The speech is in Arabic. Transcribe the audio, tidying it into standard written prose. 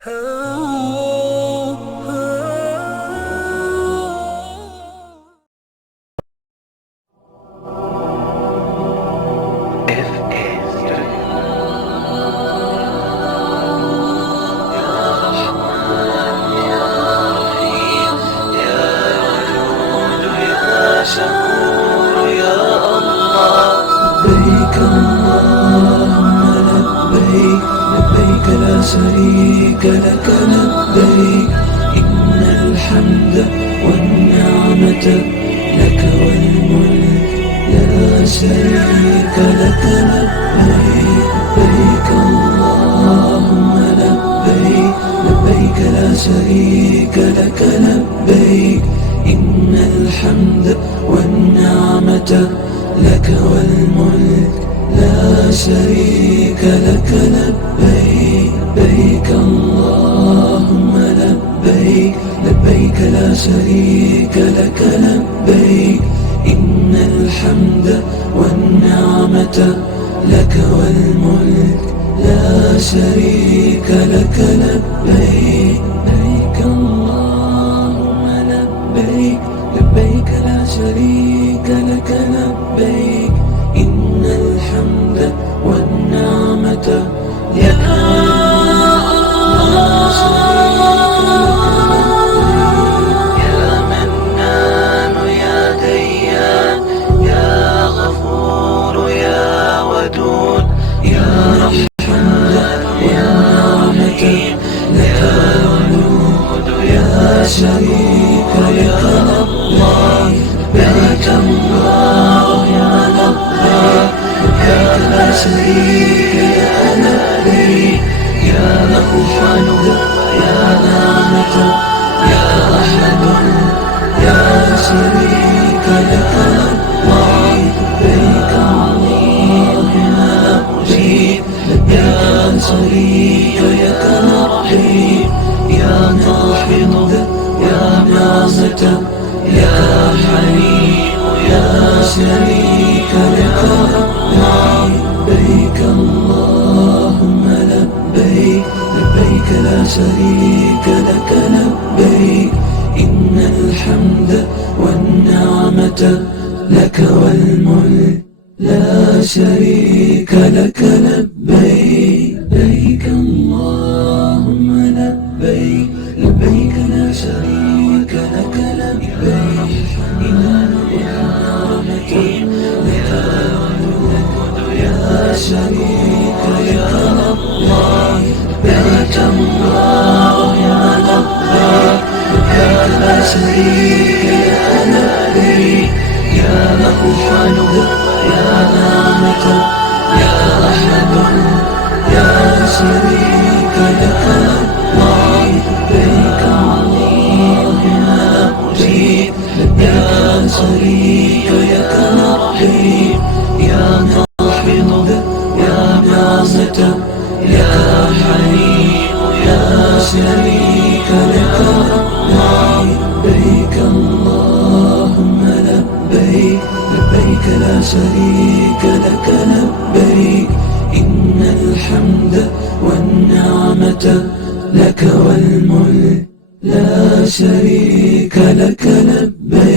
شكور يا الله. لبيك اللهم لبيك، لبيك لا شريك لك لبيك، إن الحمد والنعمة لك والملك لا شريك لك لبيك. لبيك اللهم لبيك، لبيك لا شريك لك لبيك، إن الحمد والنعمة لك والملك لا شريك لك لبيك. لبيك اللهم لبيك، لبيك لا شريك لك لبيك، إن الحمد والنعمة لك والملك لا شريك لك لبيك. لبيك اللهم لبيك، لبيك لا شريك لك لبيك، إن الحمد والنعمة لك لا شريك لك. يا منان يا ديان يا غفور يا ودود يا رحمن يا رحيم لك الوجود يا شريك لك الله. لبيك الله يا لبيك، لبيك لا شريك لك لبيك، يا له الحمد يا نعمة يا أحد يا شريك لك الله. لبيك الله يا مجيب، يا شريك لك رحيم، يا ناحض يا ناصت يا حليم يا شريك لك الله. لبيك اللهم لبيك، لبيك لا شريك لك لبيك، إن الحمد والنعمة لك والملك لا شريك لك لبيك. لبيك اللهم لبيك، لبيك لا شريك لك لبيك، إن النعمة لك والملك لا شريك لك الله. لبيك الله يا لبيك، لبيك لا شريك لك لبيك، يا له الحمد يا نعمة يا أحد يا شريك لك الله. لبيك الله يا مجيب، يا شريك لك رحيم، يا ناحض يا ناصت يا حليم يا شريك لك الله. لبيك اللهم لبيك، لبيك لا شريك لك لبيك، إن الحمد والنعمة لك والملك لا شريك لك لبيك.